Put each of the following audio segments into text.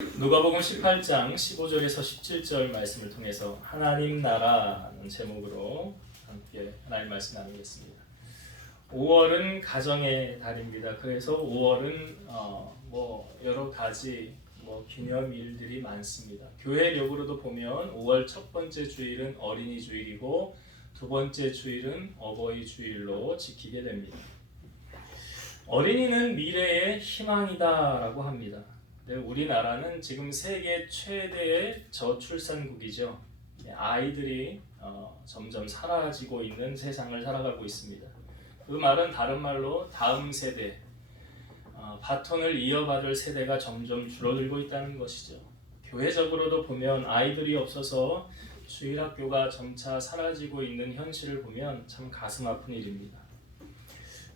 누가복음 18장 15절에서 17절 말씀을 통해서 하나님 나라는 제목으로 함께 하나님 말씀 나누겠습니다. 5월은 가정의 달입니다. 그래서 5월은 여러 가지 기념일들이 많습니다. 교회력으로도 보면 5월 첫 번째 주일은 어린이 주일이고 두 번째 주일은 어버이 주일로 지키게 됩니다. 어린이는 미래의 희망이다라고 합니다. 우리나라는 지금 세계 최대의 저출산국이죠. 아이들이 점점 사라지고 있는 세상을 살아가고 있습니다. 그 말은 다른 말로 다음 세대, 바톤을 이어받을 세대가 점점 줄어들고 있다는 것이죠. 교회적으로도 보면 아이들이 없어서 주일학교가 점차 사라지고 있는 현실을 보면 참 가슴 아픈 일입니다.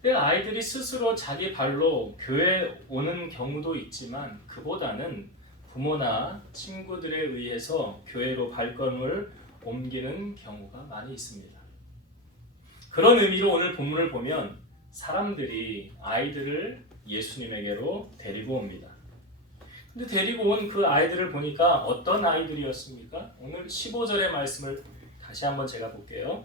아이들이 스스로 자기 발로 교회에 오는 경우도 있지만 그보다는 부모나 친구들에 의해서 교회로 발걸음을 옮기는 경우가 많이 있습니다. 그런 의미로 오늘 본문을 보면 사람들이 아이들을 예수님에게로 데리고 옵니다. 근데 데리고 온 그 아이들을 보니까 어떤 아이들이었습니까? 오늘 15절의 말씀을 다시 한번 제가 볼게요.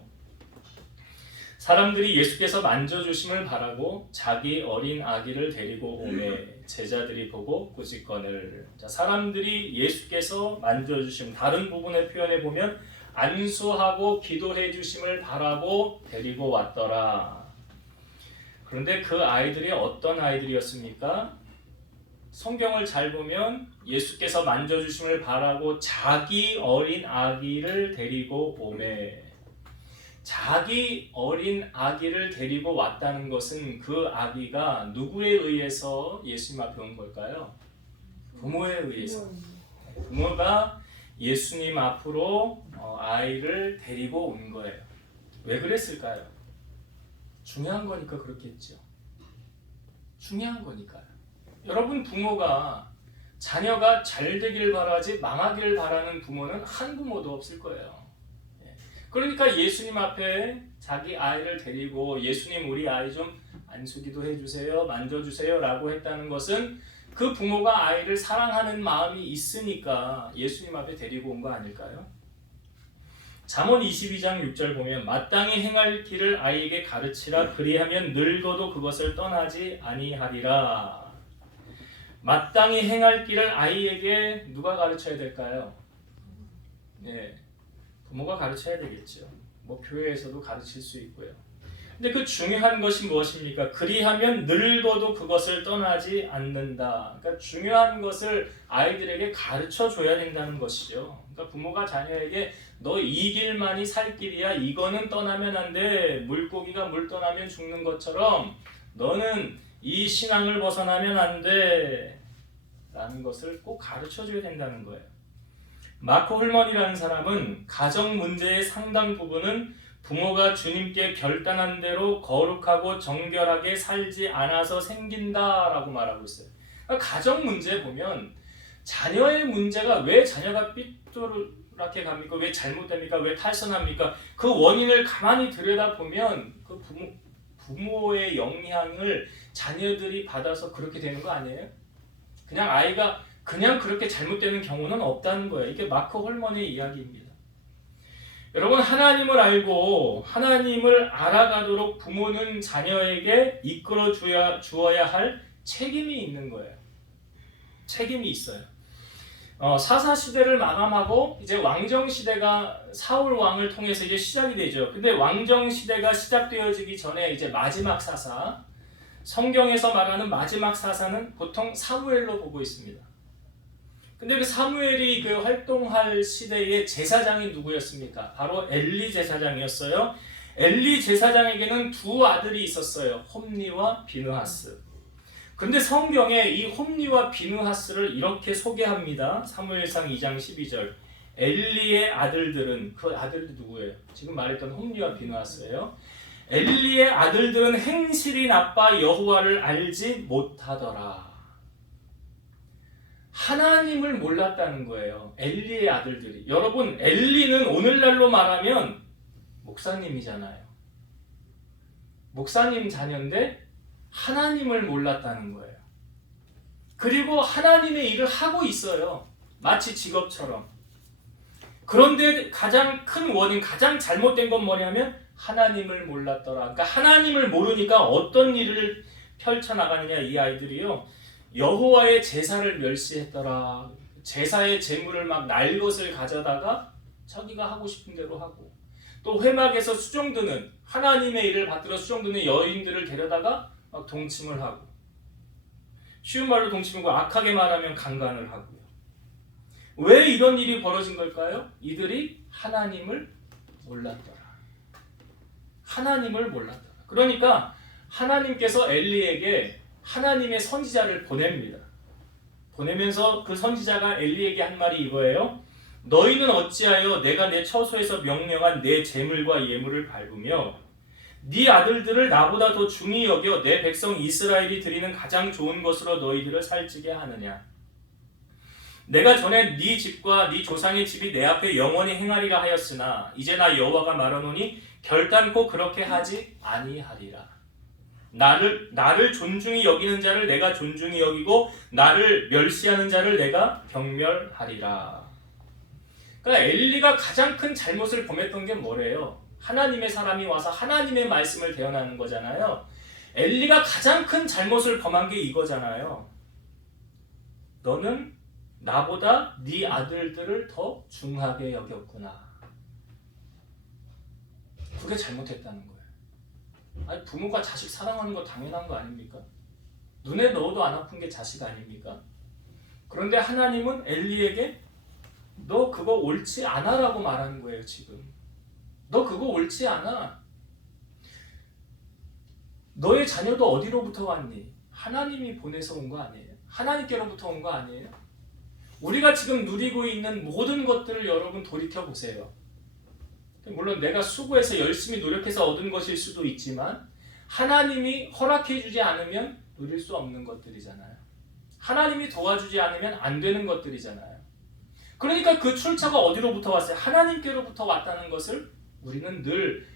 사람들이 예수께서 만져주심을 바라고 자기 어린 아기를 데리고 오매 제자들이 보고 꾸짖거늘. 사람들이 예수께서 만져주심, 다른 부분의 표현에 보면 안수하고 기도해 주심을 바라고 데리고 왔더라. 그런데 그 아이들이 어떤 아이들이었습니까? 성경을 잘 보면 예수께서 만져주심을 바라고 자기 어린 아기를 데리고 오매. 자기 어린 아기를 데리고 왔다는 것은 그 아기가 누구에 의해서 예수님 앞에 온 걸까요? 부모에 의해서. 부모가 예수님 앞으로 아이를 데리고 온 거예요. 왜 그랬을까요? 중요한 거니까 그렇겠죠. 중요한 거니까요. 여러분, 부모가 자녀가 잘 되길 바라지 망하기를 바라는 부모는 한 부모도 없을 거예요. 그러니까 예수님 앞에 자기 아이를 데리고 예수님 우리 아이 좀 안수기도 해주세요, 만져주세요 라고 했다는 것은 그 부모가 아이를 사랑하는 마음이 있으니까 예수님 앞에 데리고 온 거 아닐까요? 잠언 22장 6절 보면 마땅히 행할 길을 아이에게 가르치라. 그리하면 늙어도 그것을 떠나지 아니하리라. 마땅히 행할 길을 아이에게 누가 가르쳐야 될까요? 부모가 가르쳐야 되겠죠. 교회에서도 가르칠 수 있고요. 근데 그 중요한 것이 무엇입니까? 그리하면 늙어도 그것을 떠나지 않는다. 그러니까 중요한 것을 아이들에게 가르쳐 줘야 된다는 것이죠. 그러니까 부모가 자녀에게 너 이 길만이 살 길이야. 이거는 떠나면 안 돼. 물고기가 물 떠나면 죽는 것처럼 너는 이 신앙을 벗어나면 안 돼. 라는 것을 꼭 가르쳐 줘야 된다는 거예요. 마크 홀먼이라는 사람은 가정 문제의 상당 부분은 부모가 주님께 결단한 대로 거룩하고 정결하게 살지 않아서 생긴다라고 말하고 있어요. 그러니까 가정 문제에 보면 자녀의 문제가 왜 자녀가 삐뚤게 갑니까? 왜 잘못됩니까? 왜 탈선합니까? 그 원인을 가만히 들여다보면 그 부모의 영향을 자녀들이 받아서 그렇게 되는 거 아니에요? 그냥 아이가 그냥 그렇게 잘못되는 경우는 없다는 거예요. 이게 마크 홀먼의 이야기입니다. 여러분, 하나님을 알고 하나님을 알아가도록 부모는 자녀에게 이끌어 주어야 할 책임이 있는 거예요. 책임이 있어요. 사사시대를 마감하고 이제 왕정시대가 사울 왕을 통해서 이제 시작이 되죠. 근데 왕정시대가 시작되어지기 전에 이제 마지막 사사, 성경에서 말하는 마지막 사사는 보통 사무엘로 보고 있습니다. 근데 그 사무엘이 그 활동할 시대의 제사장이 누구였습니까? 바로 엘리 제사장이었어요. 엘리 제사장에게는 두 아들이 있었어요. 홈리와 비느하스. 근데 성경에 이 홈리와 비느하스를 이렇게 소개합니다. 사무엘상 2장 12절. 엘리의 아들들은, 그 아들들 누구예요? 지금 말했던 홈리와 비느하스예요. 엘리의 아들들은 행실이 나빠 여호와를 알지 못하더라. 하나님을 몰랐다는 거예요. 엘리의 아들들이. 여러분, 엘리는 오늘날로 말하면 목사님이잖아요. 목사님 자녀인데 하나님을 몰랐다는 거예요. 그리고 하나님의 일을 하고 있어요. 마치 직업처럼. 그런데 가장 큰 원인, 가장 잘못된 건 뭐냐면 하나님을 몰랐더라. 그러니까 하나님을 모르니까 어떤 일을 펼쳐나가느냐, 이 아이들이요. 여호와의 제사를 멸시했더라. 제사의 제물을 막 날 것을 가져다가 자기가 하고 싶은 대로 하고, 또 회막에서 수종드는, 하나님의 일을 받들어 수종드는 여인들을 데려다가 막 동침을 하고, 쉬운 말로 동침하고 악하게 말하면 강간을 하고요. 왜 이런 일이 벌어진 걸까요? 이들이 하나님을 몰랐더라. 하나님을 몰랐더라. 그러니까 하나님께서 엘리에게 하나님의 선지자를 보냅니다. 보내면서 그 선지자가 엘리에게 한 말이 이거예요. 너희는 어찌하여 내가 내 처소에서 명령한 내 제물과 예물을 밟으며 네 아들들을 나보다 더 중히 여겨 내 백성 이스라엘이 드리는 가장 좋은 것으로 너희들을 살찌게 하느냐. 내가 전에 네 집과 네 조상의 집이 내 앞에 영원히 행하리라 하였으나 이제 나 여호와가 말하노니 결단코 그렇게 하지 아니하리라. 나를 존중히 여기는 자를 내가 존중히 여기고 나를 멸시하는 자를 내가 경멸하리라. 그러니까 엘리가 가장 큰 잘못을 범했던 게 뭐래요? 하나님의 사람이 와서 하나님의 말씀을 대언하는 거잖아요. 엘리가 가장 큰 잘못을 범한 게 이거잖아요. 너는 나보다 네 아들들을 더 중하게 여겼구나. 그게 잘못했다는 거예요. 아니, 부모가 자식 사랑하는 거 당연한 거 아닙니까? 눈에 넣어도 안 아픈 게 자식 아닙니까? 그런데 하나님은 엘리에게 너 그거 옳지 않아 라고 말하는 거예요. 지금 너 그거 옳지 않아. 너의 자녀도 어디로부터 왔니? 하나님이 보내서 온 거 아니에요? 하나님께로부터 온 거 아니에요? 우리가 지금 누리고 있는 모든 것들을 여러분 돌이켜보세요. 물론 내가 수고해서 열심히 노력해서 얻은 것일 수도 있지만 하나님이 허락해주지 않으면 누릴 수 없는 것들이잖아요. 하나님이 도와주지 않으면 안 되는 것들이잖아요. 그러니까 그 출처가 어디로부터 왔어요? 하나님께로부터 왔다는 것을 우리는 늘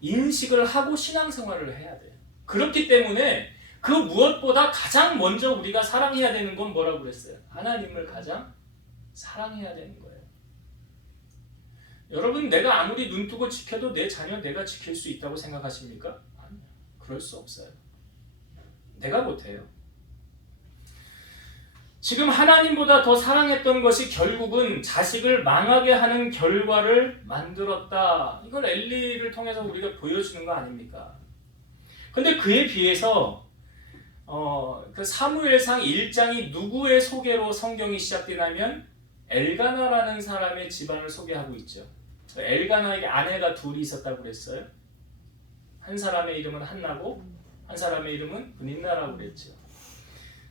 인식을 하고 신앙생활을 해야 돼요. 그렇기 때문에 그 무엇보다 가장 먼저 우리가 사랑해야 되는 건 뭐라고 그랬어요? 하나님을 가장 사랑해야 되는 거예요. 여러분, 내가 아무리 눈 뜨고 지켜도 내 자녀 내가 지킬 수 있다고 생각하십니까? 아니요. 그럴 수 없어요. 내가 못해요. 지금 하나님보다 더 사랑했던 것이 결국은 자식을 망하게 하는 결과를 만들었다. 이걸 엘리를 통해서 우리가 보여주는 거 아닙니까? 근데 그에 비해서 그 사무엘상 1장이 누구의 소개로 성경이 시작되냐면 엘가나라는 사람의 집안을 소개하고 있죠. 엘가나에게 아내가 둘이 있었다고 그랬어요. 한 사람의 이름은 한나고 한 사람의 이름은 브닌나라고 그랬죠.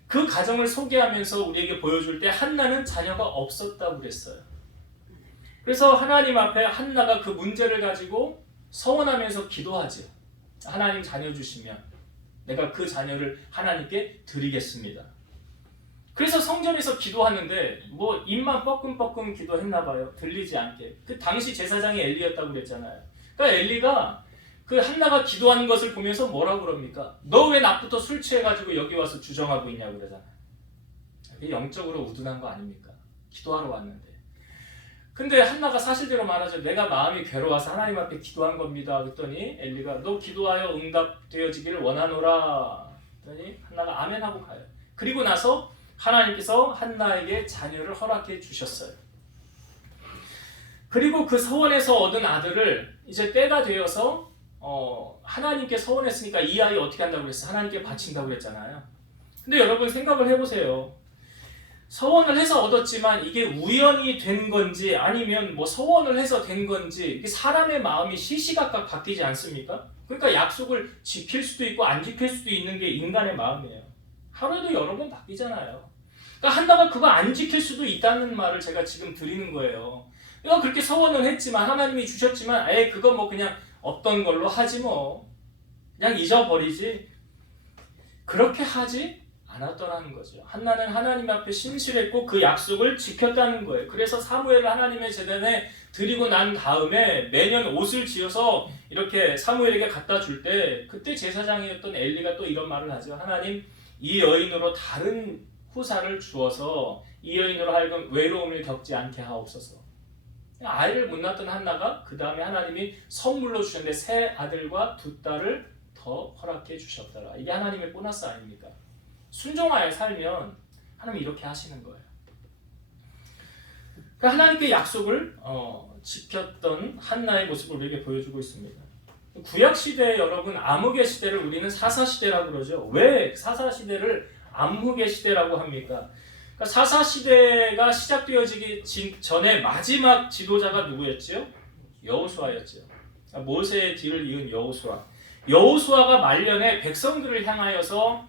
그 가정을 소개하면서 우리에게 보여줄 때 한나는 자녀가 없었다고 그랬어요. 그래서 하나님 앞에 한나가 그 문제를 가지고 서원하면서 기도하죠. 하나님 자녀 주시면 내가 그 자녀를 하나님께 드리겠습니다. 그래서 성전에서 기도하는데 뭐 입만 뻐끔뻐끔 기도했나 봐요. 들리지 않게. 그 당시 제사장이 엘리였다고 그랬잖아요. 그러니까 엘리가 그 한나가 기도하는 것을 보면서 뭐라고 그럽니까? 너 왜 낮부터 술 취해가지고 여기 와서 주정하고 있냐고 그러잖아요. 그게 영적으로 우둔한 거 아닙니까? 기도하러 왔는데. 근데 한나가 사실대로 말하죠. 내가 마음이 괴로워서 하나님 앞에 기도한 겁니다. 그랬더니 엘리가 너 기도하여 응답되어지기를 원하노라. 그랬더니 한나가 아멘 하고 가요. 그리고 나서 하나님께서 한나에게 자녀를 허락해 주셨어요. 그리고 그 서원에서 얻은 아들을 이제 때가 되어서 하나님께 서원했으니까 이 아이 어떻게 한다고 그랬어요? 하나님께 바친다고 그랬잖아요. 근데 여러분 생각을 해보세요. 서원을 해서 얻었지만 이게 우연이 된 건지 아니면 뭐 서원을 해서 된 건지 이게 사람의 마음이 시시각각 바뀌지 않습니까? 그러니까 약속을 지킬 수도 있고 안 지킬 수도 있는 게 인간의 마음이에요. 하루에도 여러 번 바뀌잖아요. 그러니까 한나가 그거 안 지킬 수도 있다는 말을 제가 지금 드리는 거예요. 그러니까 그렇게 서원을 했지만 하나님이 주셨지만 그거 뭐 그냥 없던 걸로 하지 뭐 그냥 잊어버리지 그렇게 하지 않았더라는 거죠. 한나는 하나님 앞에 신실했고 그 약속을 지켰다는 거예요. 그래서 사무엘을 하나님의 제단에 드리고 난 다음에 매년 옷을 지어서 이렇게 사무엘에게 갖다 줄 때 그때 제사장이었던 엘리가 또 이런 말을 하죠. 하나님 이 여인으로 다른 후사를 주어서 이 여인으로 하여금 외로움을 겪지 않게 하옵소서. 아이를 못 낳던 한나가 그 다음에 하나님이 선물로 주셨는데 새 아들과 두 딸을 더 허락해 주셨더라. 이게 하나님의 보너스 아닙니까? 순종하여 살면 하나님이 이렇게 하시는 거예요. 하나님께 약속을 지켰던 한나의 모습을 우리에게 보여주고 있습니다. 구약시대 여러분, 암흑의 시대를 우리는 사사시대라고 그러죠. 왜 사사시대를 암흑의 시대라고 합니까? 그러니까 사사시대가 시작되어지기 전에 마지막 지도자가 누구였죠? 여호수아였죠. 모세의 뒤를 이은 여호수아. 여호수아가 말년에 백성들을 향하여서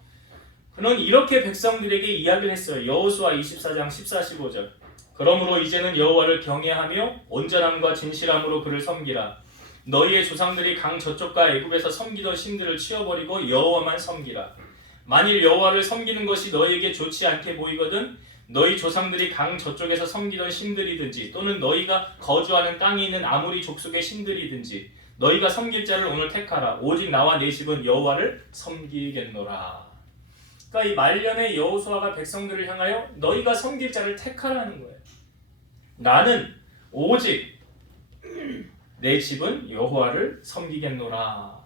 그는 이렇게 백성들에게 이야기를 했어요. 여호수아 24장 14, 15절. 그러므로 이제는 여호와를 경외하며 온전함과 진실함으로 그를 섬기라. 너희의 조상들이 강 저쪽과 애굽에서 섬기던 신들을 치워버리고 여호와만 섬기라. 만일 여호와를 섬기는 것이 너희에게 좋지 않게 보이거든 너희 조상들이 강 저쪽에서 섬기던 신들이든지 또는 너희가 거주하는 땅에 있는 아무리 족속의 신들이든지 너희가 섬길 자를 오늘 택하라. 오직 나와 내 집은 여호와를 섬기겠노라. 그러니까 이 말년에 여호수아가 백성들을 향하여 너희가 섬길 자를 택하라는 거예요. 나는 오직 내 집은 여호와를 섬기겠노라.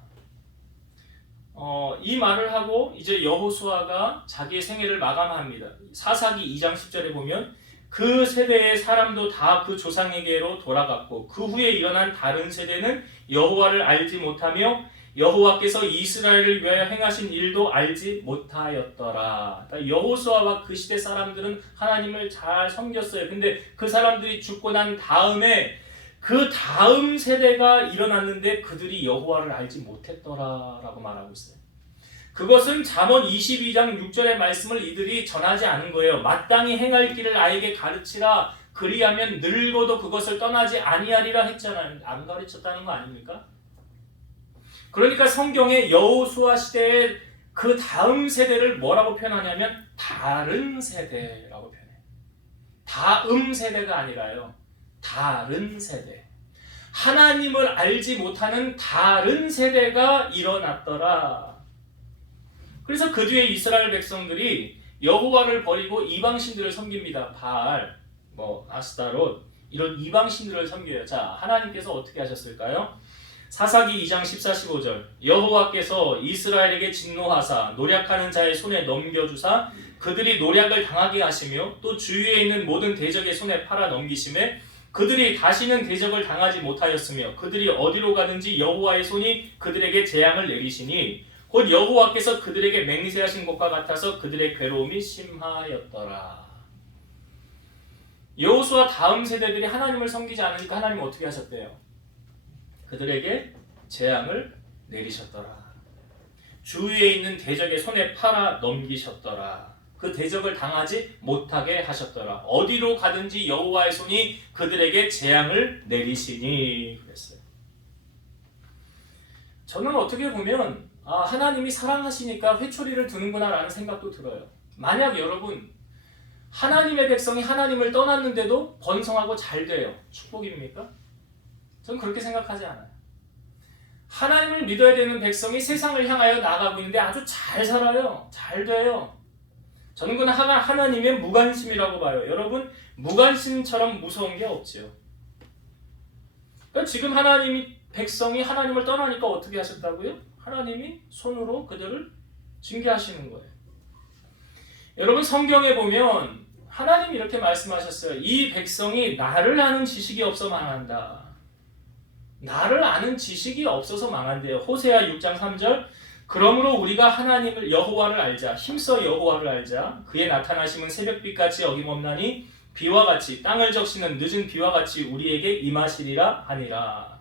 이 말을 하고 이제 여호수아가 자기의 생애를 마감합니다. 사사기 2장 10절에 보면 그 세대의 사람도 다 그 조상에게로 돌아갔고 그 후에 일어난 다른 세대는 여호와를 알지 못하며 여호와께서 이스라엘을 위하여 행하신 일도 알지 못하였더라. 그러니까 여호수아와 그 시대 사람들은 하나님을 잘 섬겼어요. 근데 그 사람들이 죽고 난 다음에 그 다음 세대가 일어났는데 그들이 여호와를 알지 못했더라라고 말하고 있어요. 그것은 잠언 22장 6절의 말씀을 이들이 전하지 않은 거예요. 마땅히 행할 길을 아이에게 가르치라. 그리하면 늙어도 그것을 떠나지 아니하리라 했잖아요. 안 가르쳤다는 거 아닙니까? 그러니까 성경에 여호수아 시대의 그 다음 세대를 뭐라고 표현하냐면 다른 세대라고 표현해요. 다음 세대가 아니라요. 다른 세대. 하나님을 알지 못하는 다른 세대가 일어났더라. 그래서 그 뒤에 이스라엘 백성들이 여호와를 버리고 이방신들을 섬깁니다. 바알, 아스타롯 이런 이방신들을 섬겨요. 자, 하나님께서 어떻게 하셨을까요? 사사기 2장 14, 15절 여호와께서 이스라엘에게 진노하사 노략하는 자의 손에 넘겨주사 그들이 노략을 당하게 하시며 또 주위에 있는 모든 대적의 손에 팔아 넘기심에 그들이 다시는 대적을 당하지 못하였으며 그들이 어디로 가든지 여호와의 손이 그들에게 재앙을 내리시니 곧 여호와께서 그들에게 맹세하신 것과 같아서 그들의 괴로움이 심하였더라. 여호수아 다음 세대들이 하나님을 섬기지 않으니까 하나님은 어떻게 하셨대요? 그들에게 재앙을 내리셨더라. 주위에 있는 대적의 손에 팔아 넘기셨더라. 그 대적을 당하지 못하게 하셨더라. 어디로 가든지 여호와의 손이 그들에게 재앙을 내리시니 그랬어요. 저는 어떻게 보면 하나님이 사랑하시니까 회초리를 두는구나 라는 생각도 들어요. 만약 여러분 하나님의 백성이 하나님을 떠났는데도 번성하고 잘 돼요. 축복입니까? 저는 그렇게 생각하지 않아요. 하나님을 믿어야 되는 백성이 세상을 향하여 나가고 있는데 아주 잘 살아요. 잘 돼요. 저는 그건 하나님의 무관심이라고 봐요. 여러분, 무관심처럼 무서운 게 없지요. 그러니까 지금 백성이 하나님을 떠나니까 어떻게 하셨다고요? 하나님이 손으로 그들을 징계하시는 거예요. 여러분, 성경에 보면 하나님이 이렇게 말씀하셨어요. 이 백성이 나를 아는 지식이 없어 망한다. 나를 아는 지식이 없어서 망한대요. 호세아 6장 3절 그러므로 우리가 하나님을 여호와를 알자. 힘써 여호와를 알자. 그의 나타나심은 새벽빛같이 어김없나니 비와 같이 땅을 적시는 늦은 비와 같이 우리에게 임하시리라 하니라.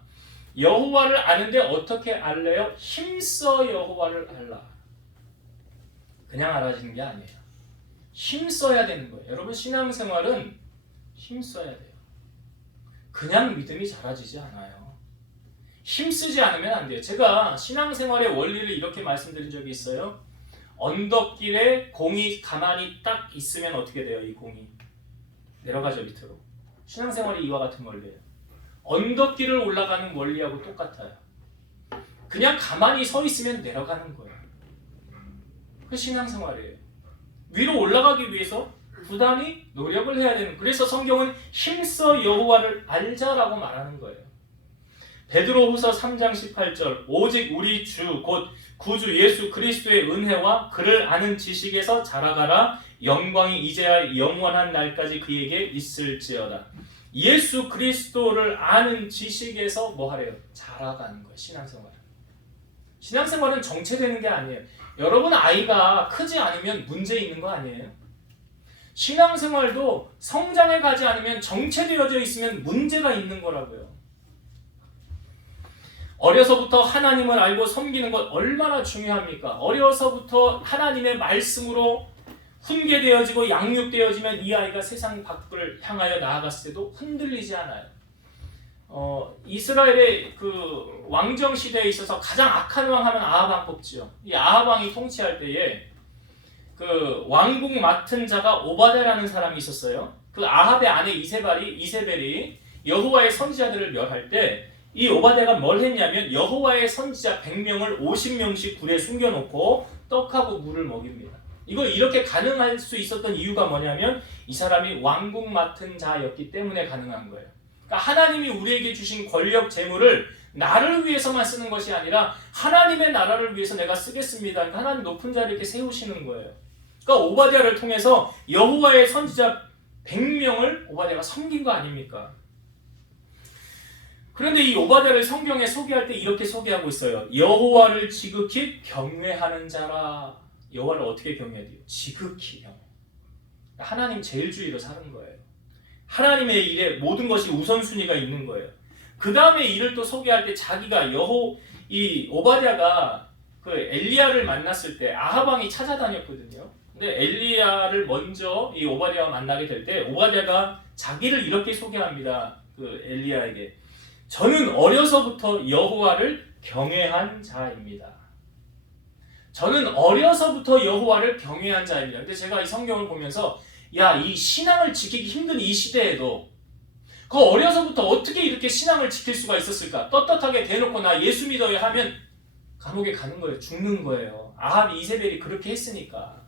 여호와를 아는데 어떻게 알래요? 힘써 여호와를 알라. 그냥 알아지는 게 아니에요. 힘써야 되는 거예요. 여러분, 신앙생활은 힘써야 돼요. 그냥 믿음이 자라지지 않아요. 힘쓰지 않으면 안 돼요. 제가 신앙생활의 원리를 이렇게 말씀드린 적이 있어요. 언덕길에 공이 가만히 딱 있으면 어떻게 돼요? 이 공이 내려가죠, 밑으로. 신앙생활이 이와 같은 원리예요. 언덕길을 올라가는 원리하고 똑같아요. 그냥 가만히 서 있으면 내려가는 거예요. 그 신앙생활이에요. 위로 올라가기 위해서 부단히 노력을 해야 되는, 그래서 성경은 힘써 여호와를 알자라고 말하는 거예요. 베드로후서 3장 18절 오직 우리 주 곧 구주 예수 그리스도의 은혜와 그를 아는 지식에서 자라가라. 영광이 이제야 영원한 날까지 그에게 있을지어다. 예수 그리스도를 아는 지식에서 뭐 하래요? 자라가는 거예요. 신앙생활은 정체되는 게 아니에요. 여러분 아이가 크지 않으면 문제 있는 거 아니에요? 신앙생활도 성장해 가지 않으면 정체되어져 있으면 문제가 있는 거라고요. 어려서부터 하나님을 알고 섬기는 것 얼마나 중요합니까? 어려서부터 하나님의 말씀으로 훈계되어지고 양육되어지면 이 아이가 세상 밖을 향하여 나아갔을 때도 흔들리지 않아요. 이스라엘의 그 왕정 시대에 있어서 가장 악한 왕 하면 아합 왕 뽑지요. 이 아합 왕이 통치할 때에 그 왕궁 맡은 자가 오바댜라는 사람이 있었어요. 그 아합의 아내 이세벨이 여호와의 선지자들을 멸할 때 이 오바댜가 뭘 했냐면 여호와의 선지자 100명을 50명씩 굴에 숨겨놓고 떡하고 물을 먹입니다. 이걸 이렇게 가능할 수 있었던 이유가 뭐냐면 이 사람이 왕궁 맡은 자였기 때문에 가능한 거예요. 그러니까 하나님이 우리에게 주신 권력, 재물을 나를 위해서만 쓰는 것이 아니라 하나님의 나라를 위해서 내가 쓰겠습니다. 그러니까 하나님 높은 자를 이렇게 세우시는 거예요. 그러니까 오바댜를 통해서 여호와의 선지자 100명을 오바댜가 섬긴 거 아닙니까? 그런데 이 오바댜를 성경에 소개할 때 이렇게 소개하고 있어요. 여호와를 지극히 경외하는 자라. 여호와를 어떻게 경외해야 돼요? 지극히 경외. 하나님 제일주의로 사는 거예요. 하나님의 일에 모든 것이 우선순위가 있는 거예요. 그 다음에 이를 또 소개할 때 자기가 이 오바댜가 그 엘리야를 만났을 때 아합 왕이 찾아다녔거든요. 근데 엘리야를 먼저 이 오바댜와 만나게 될 때 오바댜가 자기를 이렇게 소개합니다. 그 엘리야에게. 저는 어려서부터 여호와를 경외한 자입니다. 저는 어려서부터 여호와를 경외한 자입니다. 근데 제가 이 성경을 보면서 이 신앙을 지키기 힘든 이 시대에도 그 어려서부터 어떻게 이렇게 신앙을 지킬 수가 있었을까? 떳떳하게 대놓고 나 예수 믿어야 하면 감옥에 가는 거예요. 죽는 거예요. 아합 이세벨이 그렇게 했으니까.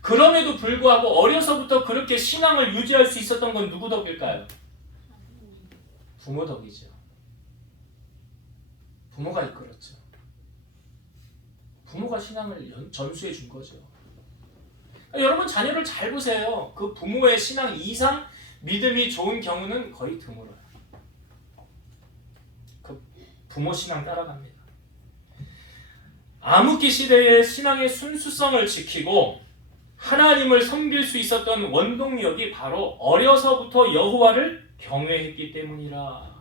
그럼에도 불구하고 어려서부터 그렇게 신앙을 유지할 수 있었던 건 누구 덕일까요? 부모 덕이죠. 부모가 이끌었죠. 부모가 신앙을 전수해 준 거죠. 여러분 자녀를 잘 보세요. 그 부모의 신앙 이상 믿음이 좋은 경우는 거의 드물어요. 그 부모 신앙 따라갑니다. 암흑기 시대의 신앙의 순수성을 지키고 하나님을 섬길 수 있었던 원동력이 바로 어려서부터 여호와를 경외했기 때문이라.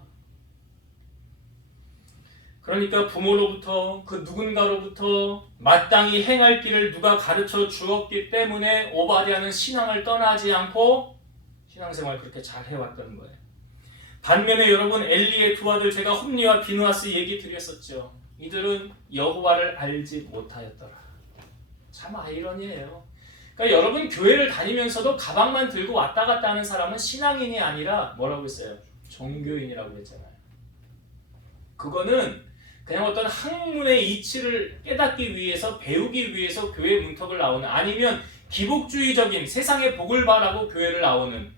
그러니까 부모로부터 그 누군가로부터 마땅히 행할 길을 누가 가르쳐 주었기 때문에 오바댜는 신앙을 떠나지 않고 신앙생활 그렇게 잘 해왔던 거예요. 반면에 여러분 엘리의 두 아들 제가 홈리와 비느하스 얘기 드렸었죠. 이들은 여호와를 알지 못하였더라. 참 아이러니해요. 그러니까 여러분 교회를 다니면서도 가방만 들고 왔다 갔다 하는 사람은 신앙인이 아니라 뭐라고 했어요? 종교인이라고 했잖아요. 그거는 그냥 어떤 학문의 이치를 깨닫기 위해서 배우기 위해서 교회 문턱을 나오는, 아니면 기복주의적인 세상의 복을 바라고 교회를 나오는,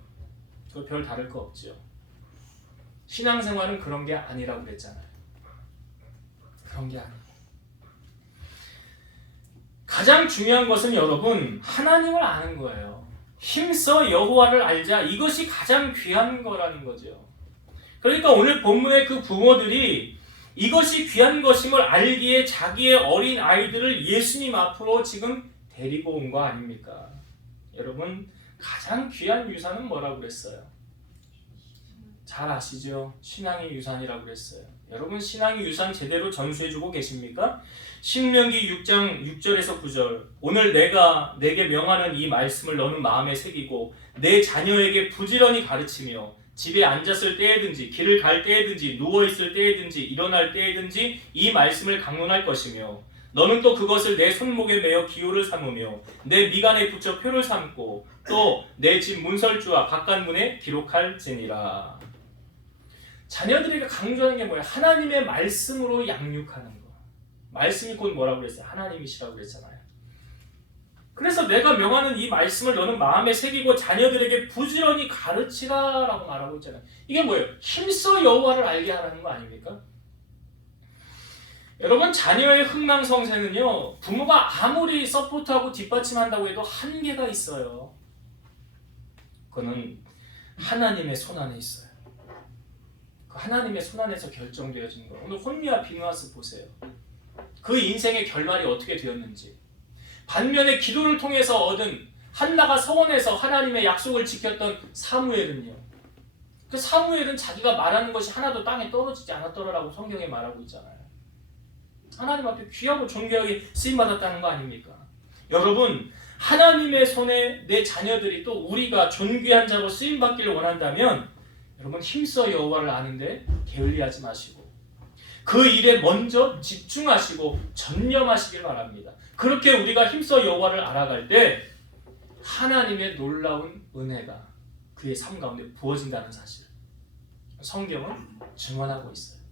그 별 다를 거 없죠. 신앙생활은 그런 게 아니라고 그랬잖아요. 그런 게 아니에요. 가장 중요한 것은 여러분 하나님을 아는 거예요. 힘써 여호와를 알자. 이것이 가장 귀한 거라는 거죠. 그러니까 오늘 본문의 그 부모들이 이것이 귀한 것임을 알기에 자기의 어린 아이들을 예수님 앞으로 지금 데리고 온 거 아닙니까? 여러분 가장 귀한 유산은 뭐라고 그랬어요? 잘 아시죠? 신앙의 유산이라고 그랬어요. 여러분 신앙의 유산 제대로 전수해주고 계십니까? 신명기 6장 6절에서 9절 오늘 내가 내게 명하는 이 말씀을 너는 마음에 새기고 내 자녀에게 부지런히 가르치며 집에 앉았을 때에든지 길을 갈 때에든지 누워있을 때에든지 일어날 때에든지 이 말씀을 강론할 것이며 너는 또 그것을 내 손목에 매어 기호를 삼으며 내 미간에 붙여 표를 삼고 또 내 집 문설주와 바깥문에 기록할지니라. 자녀들에게 강조하는 게 뭐예요? 하나님의 말씀으로 양육하는 거. 말씀이 곧 뭐라고 그랬어요? 하나님이시라고 그랬잖아요. 그래서 내가 명하는 이 말씀을 너는 마음에 새기고 자녀들에게 부지런히 가르치라 라고 말하고 있잖아요. 이게 뭐예요? 힘써 여호와를 알게 하라는 거 아닙니까? 여러분, 자녀의 흥망성쇠는요, 부모가 아무리 서포트하고 뒷받침한다고 해도 한계가 있어요. 그거는 하나님의 손안에 있어요. 그 하나님의 손안에서 결정되어지는 거예요. 오늘 혼미와 비누아스 보세요. 그 인생의 결말이 어떻게 되었는지. 반면에 기도를 통해서 얻은 한나가 서원에서 하나님의 약속을 지켰던 사무엘은요. 그 사무엘은 자기가 말하는 것이 하나도 땅에 떨어지지 않았더라라고 성경에 말하고 있잖아요. 하나님 앞에 귀하고 존귀하게 쓰임받았다는 거 아닙니까? 여러분, 하나님의 손에 내 자녀들이 또 우리가 존귀한 자로 쓰임받기를 원한다면 여러분 힘써 여호와를 아는데 게을리하지 마시고 그 일에 먼저 집중하시고 전념하시길 바랍니다. 그렇게 우리가 힘써 여호와를 알아갈 때 하나님의 놀라운 은혜가 그의 삶 가운데 부어진다는 사실 성경은 증언하고 있어요.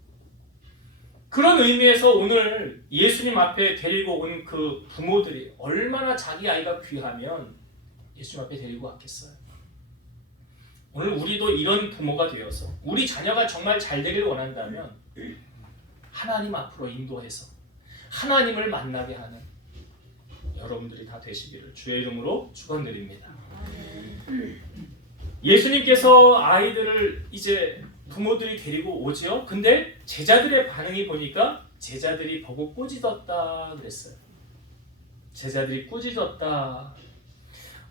그런 의미에서 오늘 예수님 앞에 데리고 온 그 부모들이 얼마나 자기 아이가 귀하면 예수님 앞에 데리고 왔겠어요. 오늘 우리도 이런 부모가 되어서 우리 자녀가 정말 잘 되길 원한다면 하나님 앞으로 인도해서 하나님을 만나게 하는 여러분들이 다 되시기를 주의 이름으로 축원드립니다. 예수님께서 아이들을 이제 부모들이 데리고 오죠. 근데 제자들의 반응이 보니까 제자들이 보고 꾸짖었다 그랬어요. 제자들이 꾸짖었다.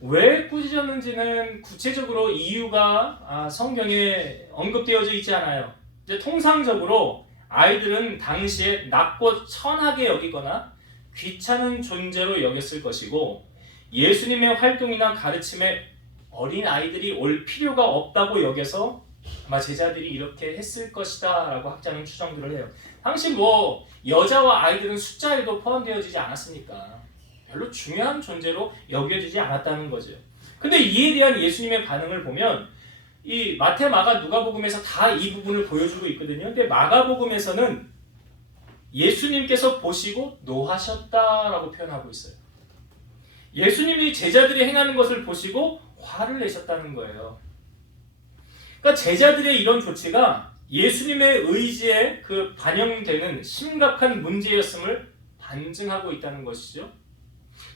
왜 꾸짖었는지는 구체적으로 이유가 성경에 언급되어져 있지 않아요. 이제 통상적으로 아이들은 당시에 낮고 천하게 여기거나 귀찮은 존재로 여겼을 것이고 예수님의 활동이나 가르침에 어린 아이들이 올 필요가 없다고 여겨서 아마 제자들이 이렇게 했을 것이다 라고 학자는 추정들을 해요. 당시 여자와 아이들은 숫자에도 포함되어지지 않았으니까 별로 중요한 존재로 여겨지지 않았다는 거죠. 근데 이에 대한 예수님의 반응을 보면 이 마태, 마가, 누가복음에서 다 이 부분을 보여주고 있거든요. 근데 마가복음에서는 예수님께서 보시고 노하셨다라고 표현하고 있어요. 예수님이 제자들이 행하는 것을 보시고 화를 내셨다는 거예요. 그러니까 제자들의 이런 조치가 예수님의 의지에 그 반영되는 심각한 문제였음을 반증하고 있다는 것이죠.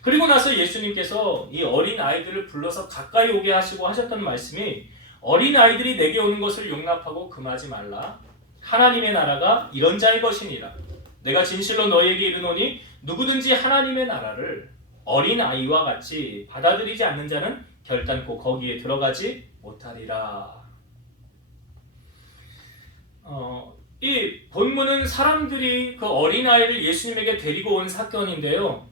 그리고 나서 예수님께서 이 어린 아이들을 불러서 가까이 오게 하시고 하셨던 말씀이 어린 아이들이 내게 오는 것을 용납하고 금하지 말라. 하나님의 나라가 이런 자의 것이니라. 내가 진실로 너희에게 이르노니 누구든지 하나님의 나라를 어린 아이와 같이 받아들이지 않는 자는 결단코 거기에 들어가지 못하리라. 이 본문은 사람들이 그 어린아이를 예수님에게 데리고 온 사건인데요.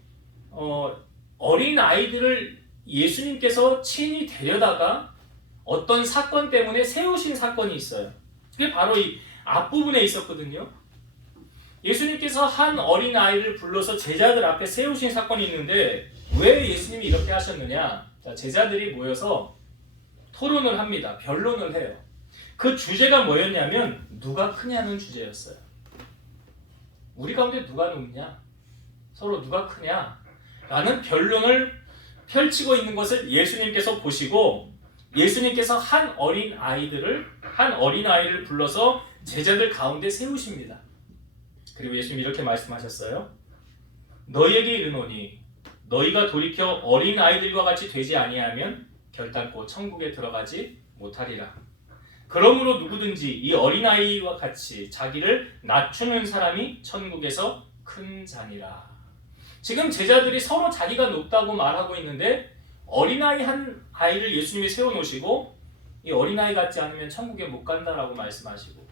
어린아이들을 예수님께서 친히 데려다가 어떤 사건 때문에 세우신 사건이 있어요. 그게 바로 이 앞부분에 있었거든요. 예수님께서 한 어린아이를 불러서 제자들 앞에 세우신 사건이 있는데 왜 예수님이 이렇게 하셨느냐? 자, 제자들이 모여서 토론을 합니다. 변론을 해요. 그 주제가 뭐였냐면 누가 크냐는 주제였어요. 우리 가운데 누가 높냐? 서로 누가 크냐? 라는 변론을 펼치고 있는 것을 예수님께서 보시고 예수님께서 한 어린아이를 불러서 제자들 가운데 세우십니다. 그리고 예수님이 이렇게 말씀하셨어요. 너희에게 이르노니 너희가 돌이켜 어린아이들과 같이 되지 아니하면 결단코 천국에 들어가지 못하리라. 그러므로 누구든지 이 어린아이와 같이 자기를 낮추는 사람이 천국에서 큰 자니라. 지금 제자들이 서로 자기가 높다고 말하고 있는데 어린아이 한 아이를 예수님이 세워놓으시고 이 어린아이 같지 않으면 천국에 못 간다라고 말씀하시고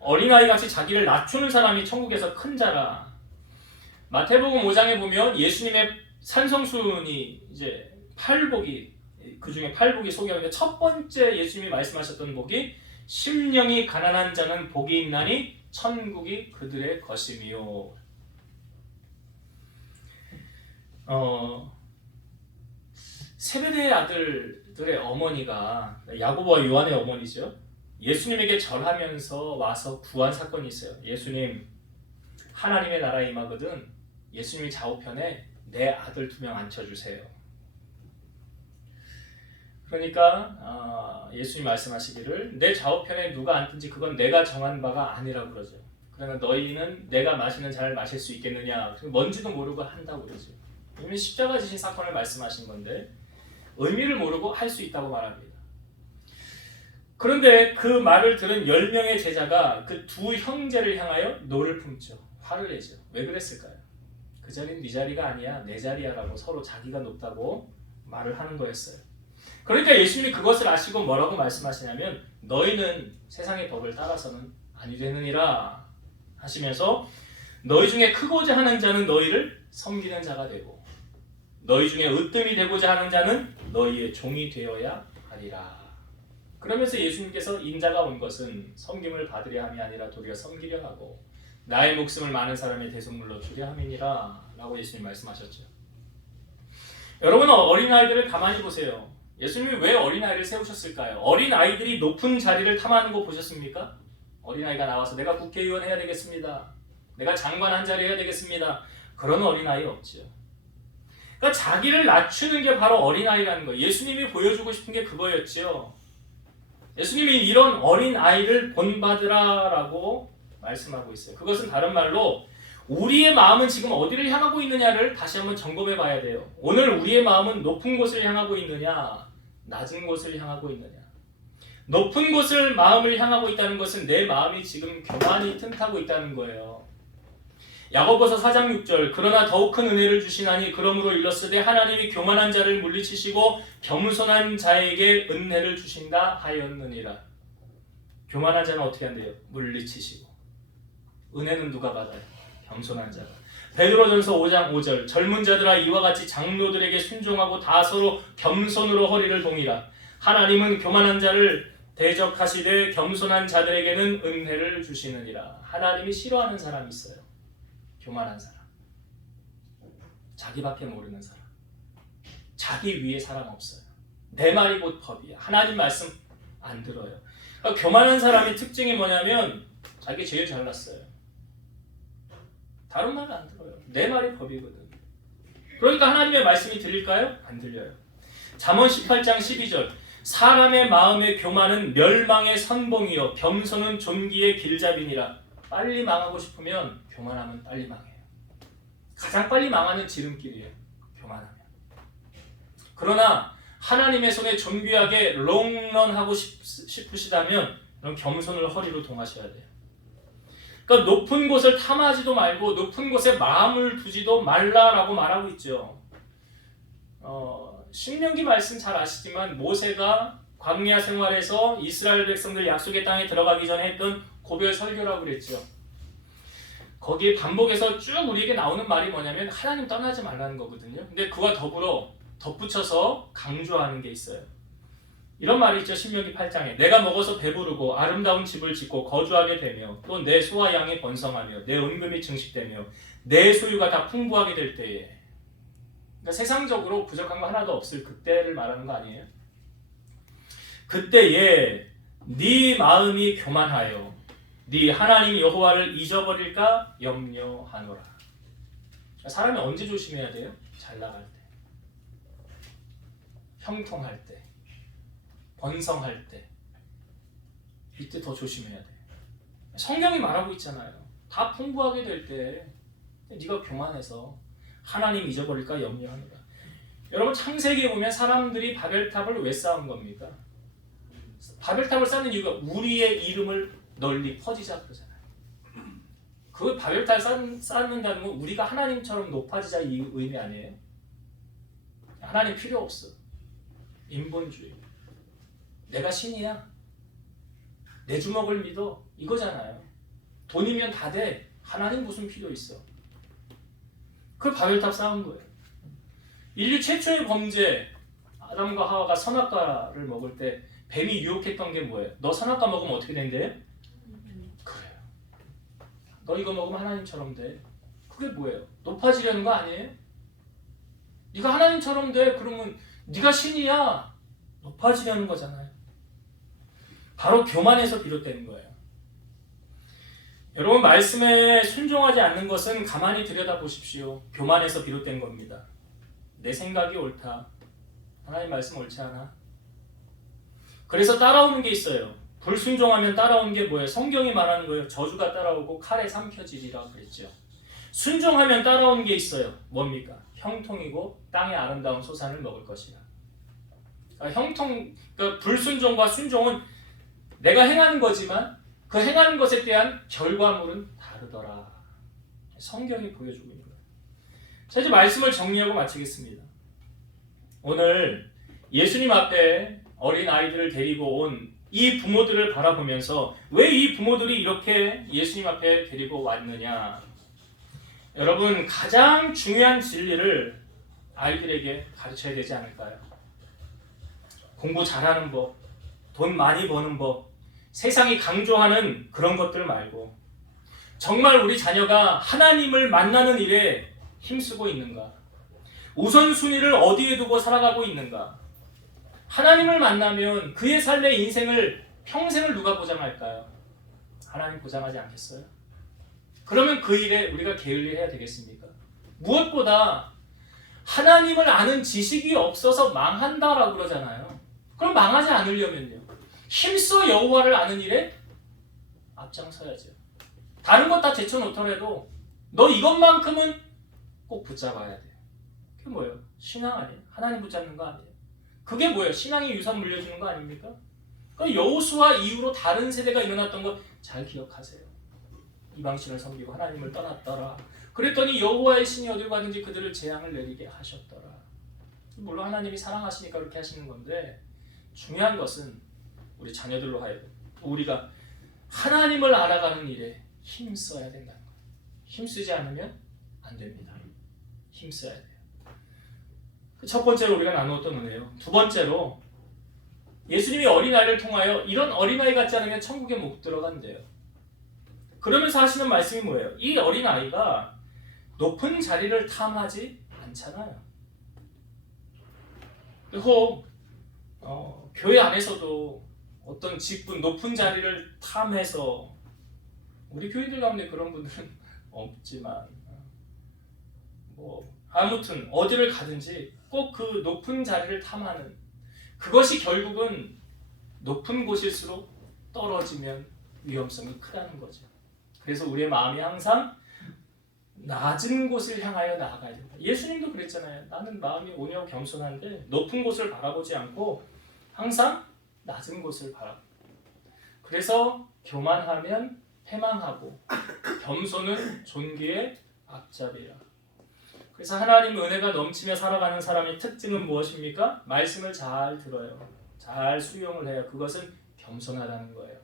어린아이 같이 자기를 낮추는 사람이 천국에서 큰 자라. 마태복음 5장에 보면 예수님의 산성순이 이제 8복이 그 중에 8복이 소개하는데 첫 번째 예수님이 말씀하셨던 복이 심령이 가난한 자는 복이 있나니 천국이 그들의 것이며. 세베대의 아들들의 어머니가 야고보와 요한의 어머니죠. 예수님에게 절하면서 와서 구한 사건이 있어요. 예수님, 하나님의 나라에 임하거든 예수님이 좌우편에 내 아들 2명 앉혀주세요. 그러니까 예수님 말씀하시기를 내 좌우편에 누가 앉든지 그건 내가 정한 바가 아니라고 그러죠. 그러나 너희는 내가 마시는 잔을 마실 수 있겠느냐? 뭔지도 모르고 한다고 그러죠. 이미 십자가 지신 사건을 말씀하신 건데 의미를 모르고 할 수 있다고 말합니다. 그런데 그 말을 들은 10명의 제자가 그 두 형제를 향하여 노를 품죠. 화를 내죠. 왜 그랬을까요? 그 자리는 네 자리가 아니야, 내 자리야 라고 서로 자기가 높다고 말을 하는 거였어요. 그러니까 예수님이 그것을 아시고 뭐라고 말씀하시냐면 너희는 세상의 법을 따라서는 아니 되느니라 하시면서 너희 중에 크고자 하는 자는 너희를 섬기는 자가 되고 너희 중에 으뜸이 되고자 하는 자는 너희의 종이 되어야 하리라. 그러면서 예수님께서 인자가 온 것은 섬김을 받으려 함이 아니라 도리어 섬기려 하고 나의 목숨을 많은 사람의 대속물로 주려 함이니라 라고 예수님 말씀하셨죠. 여러분 어린아이들을 가만히 보세요. 예수님이 왜 어린아이를 세우셨을까요? 어린아이들이 높은 자리를 탐하는 거 보셨습니까? 어린아이가 나와서 내가 국회의원 해야 되겠습니다. 내가 장관 한 자리 해야 되겠습니다. 그런 어린아이 없죠. 그러니까 자기를 낮추는 게 바로 어린아이라는 거예요. 예수님이 보여주고 싶은 게 그거였죠. 예수님이 이런 어린아이를 본받으라 라고 말씀하고 있어요. 그것은 다른 말로 우리의 마음은 지금 어디를 향하고 있느냐를 다시 한번 점검해 봐야 돼요. 오늘 우리의 마음은 높은 곳을 향하고 있느냐, 낮은 곳을 향하고 있느냐. 높은 곳을 마음을 향하고 있다는 것은 내 마음이 지금 교만이 틈타고 있다는 거예요. 야고보서 4장 6절 그러나 더욱 큰 은혜를 주시나니 그러므로 일렀으되 하나님이 교만한 자를 물리치시고 겸손한 자에게 은혜를 주신다 하였느니라. 교만한 자는 어떻게 한대요? 물리치시고. 은혜는 누가 받아요? 겸손한 자가. 베드로전서 5장 5절 젊은 자들아 이와 같이 장로들에게 순종하고 다 서로 겸손으로 허리를 동이라. 하나님은 교만한 자를 대적하시되 겸손한 자들에게는 은혜를 주시느니라. 하나님이 싫어하는 사람이 있어요. 교만한 사람. 자기밖에 모르는 사람. 자기 위에 사람 없어요. 내 말이 곧 법이야. 하나님 말씀 안 들어요. 그러니까 교만한 사람의 특징이 뭐냐면 자기 제일 잘났어요. 다른 말은 안 들어요. 내 말이 법이거든. 그러니까 하나님의 말씀이 들릴까요? 안 들려요. 잠언 18장 12절 사람의 마음의 교만은 멸망의 선봉이요 겸손은 존귀의 길잡이니라. 빨리 망하고 싶으면 교만하면 빨리 망해요. 가장 빨리 망하는 지름길이에요. 교만하면. 그러나 하나님의 손에 존귀하게 롱런하고 싶으시다면 그럼 겸손을 허리로 동하셔야 돼요. 그러니까 높은 곳을 탐하지도 말고 높은 곳에 마음을 두지도 말라라고 말하고 있죠. 신명기 말씀 잘 아시지만 모세가 광야 생활에서 이스라엘 백성들 약속의 땅에 들어가기 전에 했던 고별 설교라고 그랬죠. 거기에 반복해서 쭉 우리에게 나오는 말이 뭐냐면 하나님 떠나지 말라는 거거든요. 근데 그와 더불어 덧붙여서 강조하는 게 있어요. 이런 말이 있죠. 신명기 8장에 내가 먹어서 배부르고 아름다운 집을 짓고 거주하게 되며 또 내 소와 양이 번성하며 내 은금이 증식되며 내 소유가 다 풍부하게 될 때에 그러니까 세상적으로 부족한 거 하나도 없을 그때를 말하는 거 아니에요? 그때에 네 마음이 교만하여 네 하나님 여호와를 잊어버릴까 염려하노라. 사람이 언제 조심해야 돼요? 잘 나갈 때, 형통할 때, 번성할 때, 이때 더 조심해야 돼. 성경이 말하고 있잖아요. 다 풍부하게 될 때 네가 교만해서 하나님 잊어버릴까 염려하노라. 여러분 창세기에 보면 사람들이 바벨탑을 왜 쌓은 겁니까? 바벨탑을 쌓는 이유가 우리의 이름을 널리 퍼지자 그러잖아요. 그 바벨탑 쌓는다는 건 우리가 하나님처럼 높아지자 이 의미 아니에요? 하나님 필요 없어. 인본주의. 내가 신이야. 내 주먹을 믿어. 이거잖아요. 돈이면 다 돼. 하나님 무슨 필요 있어. 그 바벨탑 쌓은 거예요. 인류 최초의 범죄 아담과 하와가 선악과를 먹을 때 뱀이 유혹했던 게 뭐예요? 너 선악과 먹으면 어떻게 된대요? 그래요. 너 이거 먹으면 하나님처럼 돼. 그게 뭐예요? 높아지려는 거 아니에요? 네가 하나님처럼 돼. 그러면 네가 신이야. 높아지려는 거잖아요. 바로 교만에서 비롯되는 거예요. 여러분 말씀에 순종하지 않는 것은 가만히 들여다보십시오. 교만에서 비롯된 겁니다. 내 생각이 옳다. 하나님 말씀 옳지 않아? 그래서 따라오는 게 있어요. 불순종하면 따라오는 게 뭐예요? 성경이 말하는 거예요. 저주가 따라오고 칼에 삼켜지리라 그랬죠. 순종하면 따라오는 게 있어요. 뭡니까? 형통이고 땅의 아름다운 소산을 먹을 것이라. 그러니까 불순종과 순종은 내가 행하는 거지만 그 행하는 것에 대한 결과물은 다르더라. 성경이 보여주고 있는 거예요. 자, 이제 말씀을 정리하고 마치겠습니다. 오늘 예수님 앞에 어린 아이들을 데리고 온 이 부모들을 바라보면서 왜 이 부모들이 이렇게 예수님 앞에 데리고 왔느냐? 여러분, 가장 중요한 진리를 아이들에게 가르쳐야 되지 않을까요? 공부 잘하는 법, 돈 많이 버는 법, 세상이 강조하는 그런 것들 말고 정말 우리 자녀가 하나님을 만나는 일에 힘쓰고 있는가? 우선순위를 어디에 두고 살아가고 있는가? 하나님을 만나면 그의 삶의 인생을 평생을 누가 보장할까요? 하나님 보장하지 않겠어요? 그러면 그 일에 우리가 게을리해야 되겠습니까? 무엇보다 하나님을 아는 지식이 없어서 망한다라고 그러잖아요. 그럼 망하지 않으려면요, 힘써 여호와를 아는 일에 앞장서야죠. 다른 것 다 제쳐놓더라도 너 이것만큼은 꼭 붙잡아야 돼요. 그게 뭐예요? 신앙 아니에요? 하나님 붙잡는 거 아니에요? 그게 뭐예요? 신앙의 유산 물려주는 거 아닙니까? 그 여호수아 이후로 다른 세대가 일어났던 거 잘 기억하세요. 이방신을 섬기고 하나님을 떠났더라. 그랬더니 여호와의 신이 어디로 가든지 그들을 재앙을 내리게 하셨더라. 물론 하나님이 사랑하시니까 그렇게 하시는 건데, 중요한 것은 우리 자녀들로 하여금 우리가 하나님을 알아가는 일에 힘써야 된다는 거예요. 힘쓰지 않으면 안 됩니다. 힘써야 돼요. 첫 번째로 우리가 나누었던 은혜요. 두 번째로 예수님이 어린아이를 통하여 이런 어린아이 같지 않으면 천국에 못 들어간대요. 그러면서 하시는 말씀이 뭐예요? 이 어린아이가 높은 자리를 탐하지 않잖아요. 혹 교회 안에서도 어떤 직분, 높은 자리를 탐해서, 우리 교인들 가운데 그런 분들은 없지만 아무튼 어디를 가든지 꼭 그 높은 자리를 탐하는, 그것이 결국은 높은 곳일수록 떨어지면 위험성이 크다는 거죠. 그래서 우리의 마음이 항상 낮은 곳을 향하여 나아가야 된다. 예수님도 그랬잖아요. 나는 마음이 온유하고 겸손한데 높은 곳을 바라보지 않고 항상 낮은 곳을 바라보. 그래서 교만하면 패망하고 겸손은 존귀의 앞잡이라. 그래서 하나님 은혜가 넘치며 살아가는 사람의 특징은 무엇입니까? 말씀을 잘 들어요. 잘 수용을 해요. 그것은 겸손하다는 거예요.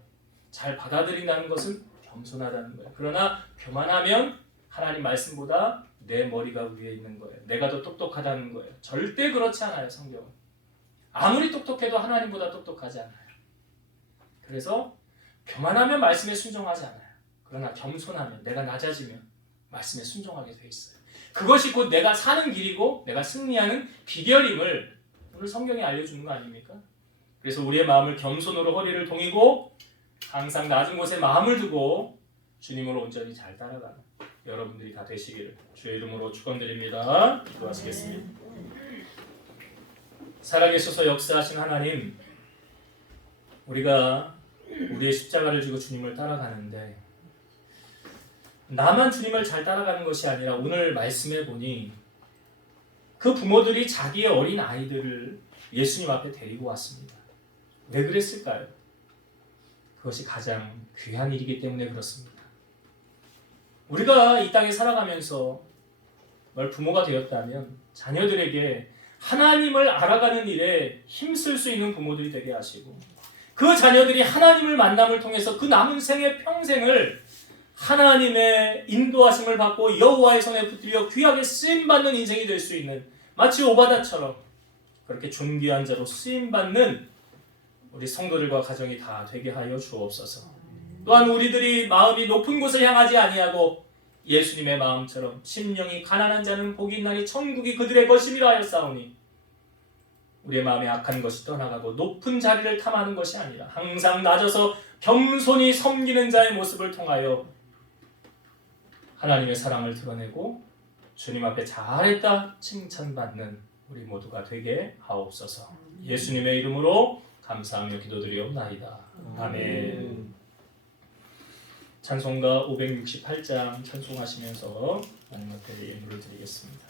잘 받아들인다는 것은 겸손하다는 거예요. 그러나 교만하면 하나님 말씀보다 내 머리가 위에 있는 거예요. 내가 더 똑똑하다는 거예요. 절대 그렇지 않아요. 성경은. 아무리 똑똑해도 하나님보다 똑똑하지 않아요. 그래서 교만하면 말씀에 순종하지 않아요. 그러나 겸손하면, 내가 낮아지면 말씀에 순종하게 돼 있어요. 그것이 곧 내가 사는 길이고 내가 승리하는 비결임을 오늘 성경이 알려주는 거 아닙니까? 그래서 우리의 마음을 겸손으로 허리를 동이고 항상 낮은 곳에 마음을 두고 주님을 온전히 잘 따라가는 여러분들이 다 되시기를 주의 이름으로 축원드립니다. 기도하시겠습니다. 살아계셔서 역사하신 하나님, 우리가 우리의 십자가를 지고 주님을 따라가는데 나만 주님을 잘 따라가는 것이 아니라 오늘 말씀해 보니 그 부모들이 자기의 어린 아이들을 예수님 앞에 데리고 왔습니다. 왜 그랬을까요? 그것이 가장 귀한 일이기 때문에 그렇습니다. 우리가 이 땅에 살아가면서 부모가 되었다면 자녀들에게 하나님을 알아가는 일에 힘쓸 수 있는 부모들이 되게 하시고, 그 자녀들이 하나님을 만남을 통해서 그 남은 생의 평생을 하나님의 인도하심을 받고 여호와의 손에 붙들려 귀하게 쓰임받는 인생이 될 수 있는, 마치 오바다처럼 그렇게 존귀한 자로 쓰임받는 우리 성도들과 가정이 다 되게 하여 주옵소서. 또한 우리들이 마음이 높은 곳을 향하지 아니하고 예수님의 마음처럼 심령이 가난한 자는 복이 있나니 천국이 그들의 것임이라 하였사오니, 우리의 마음에 악한 것이 떠나가고 높은 자리를 탐하는 것이 아니라 항상 낮아서 겸손히 섬기는 자의 모습을 통하여 하나님의 사랑을 드러내고 주님 앞에 잘했다 칭찬받는 우리 모두가 되게 하옵소서. 예수님의 이름으로 감사하며 기도드리옵나이다. 아멘. 찬송가 568장 찬송하시면서 하나님 앞에 예물을 드리겠습니다.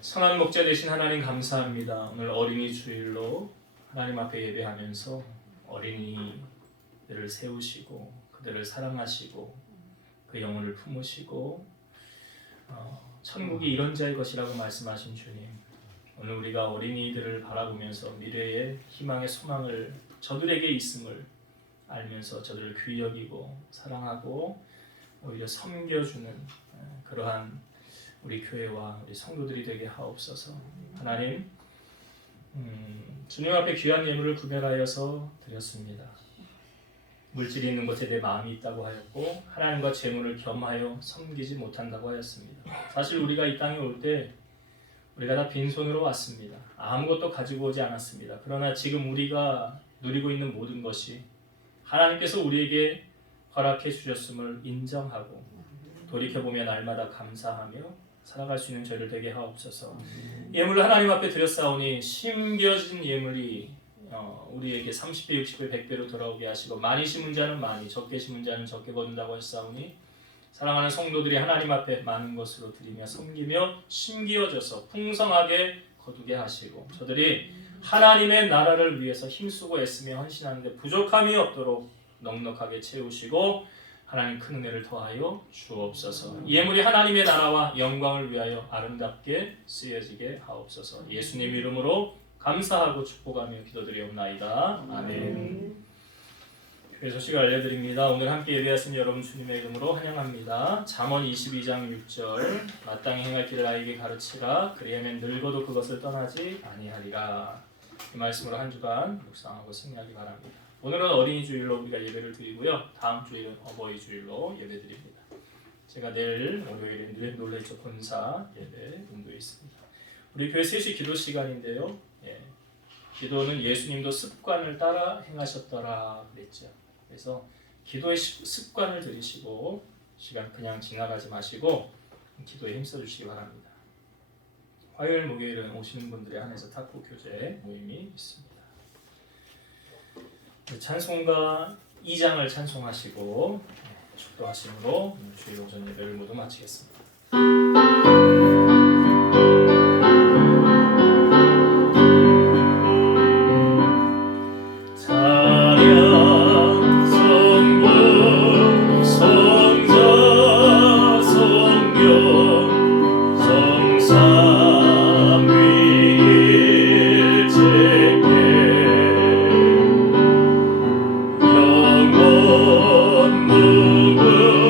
선한 목자 되신 하나님 감사합니다. 오늘 어린이 주일로 하나님 앞에 예배하면서 어린이들을 세우시고 그들을 사랑하시고 그 영혼을 품으시고 천국이 이런 자의 것이라고 말씀하신 주님, 오늘 우리가 어린이들을 바라보면서 미래의 희망의 소망을 저들에게 있음을 알면서 저들을 귀히 여기고 사랑하고 오히려 섬겨주는 그러한 우리 교회와 우리 성도들이 되게 하옵소서. 하나님, 주님 앞에 귀한 예물을 구별하여서 드렸습니다. 물질이 있는 곳에 내 마음이 있다고 하였고 하나님과 재물을 겸하여 섬기지 못한다고 하였습니다. 사실 우리가 이 땅에 올 때 우리가 다 빈손으로 왔습니다. 아무것도 가지고 오지 않았습니다. 그러나 지금 우리가 누리고 있는 모든 것이 하나님께서 우리에게 허락해 주셨음을 인정하고 돌이켜보면 날마다 감사하며 살아갈 수 있는 저희를 되게 하옵소서. 예물을 하나님 앞에 드렸사오니 심겨진 예물이 우리에게 30배, 60배, 100배로 돌아오게 하시고 많이 심은 자는 많이, 적게 심은 자는 적게 거둔다고 하셨사오니 사랑하는 성도들이 하나님 앞에 많은 것으로 드리며 섬기며 심기어져서 풍성하게 거두게 하시고 저들이 하나님의 나라를 위해서 힘쓰고 애쓰며 헌신하는데 부족함이 없도록 넉넉하게 채우시고 하나님 큰 은혜를 더하여 주옵소서. 예물이 하나님의 나라와 영광을 위하여 아름답게 쓰여지게 하옵소서. 예수님 이름으로 감사하고 축복하며 기도드리옵나이다. 아멘. 교회 소식을 알려드립니다. 오늘 함께 예배하신 여러분 주님의 이름으로 환영합니다. 잠언 22장 6절 마땅히 행할 길을 나에게 가르치라 그리하면 늙어도 그것을 떠나지 아니하리라. 이 말씀으로 한 주간 묵상하고 승리하기 바랍니다. 오늘은 어린이 주일로 우리가 예배를 드리고요. 다음 주일은 어버이 주일로 예배 드립니다. 제가 내일 월요일에 놀래죠 본사 예배 운동에 있습니다. 우리 교회 3시 기도 시간인데요. 기도는 예수님도 습관을 따라 행하셨더라 그랬죠. 그래서 기도의 습관을 들이시고 시간 그냥 지나가지 마시고 기도에 힘써 주시기 바랍니다. 화요일 목요일은 오시는 분들에 한해서 탁구 교제 모임이 있습니다. 찬송가 2장을 찬송하시고 축도하심으로 주일 오전 예배를 모두 마치겠습니다. 영원 무궁하게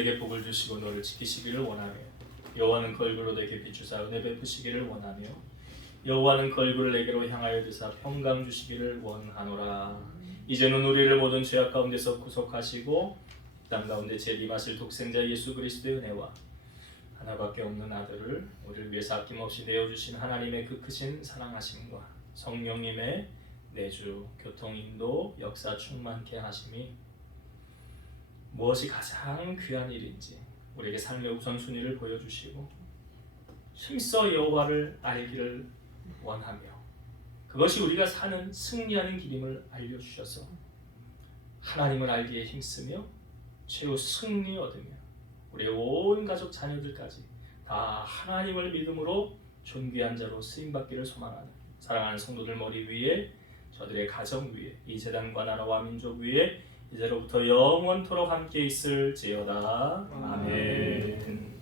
내게 복을 주시고 너를 지키시기를 원하며 여호와는 그 얼굴로 내게 비추사 은혜 베푸시기를 원하며 여호와는 그 얼굴을 내게로 향하여 드사 평강 주시기를 원하노라. 이제는 우리를 모든 죄악 가운데서 구속하시고 땅 가운데 재림하실 독생자 예수 그리스도의 은혜와 하나밖에 없는 아들을 우리를 위해서 아낌없이 내어주신 하나님의 그 크신 사랑하심과 성령님의 내주 교통인도 역사 충만케 하심이 무엇이 가장 귀한 일인지 우리에게 삶의 우선순위를 보여주시고 힘써 여호와를 알기를 원하며 그것이 우리가 사는 승리하는 길임을 알려주셔서 하나님을 알기에 힘쓰며 최후 승리 얻으며 우리의 온 가족 자녀들까지 다 하나님을 믿음으로 존귀한 자로 쓰임받기를 소망하는 사랑하는 성도들 머리 위에 저들의 가정 위에 이 재단과 나라와 민족 위에 이제로부터 영원토록 함께 있을지어다. 아멘.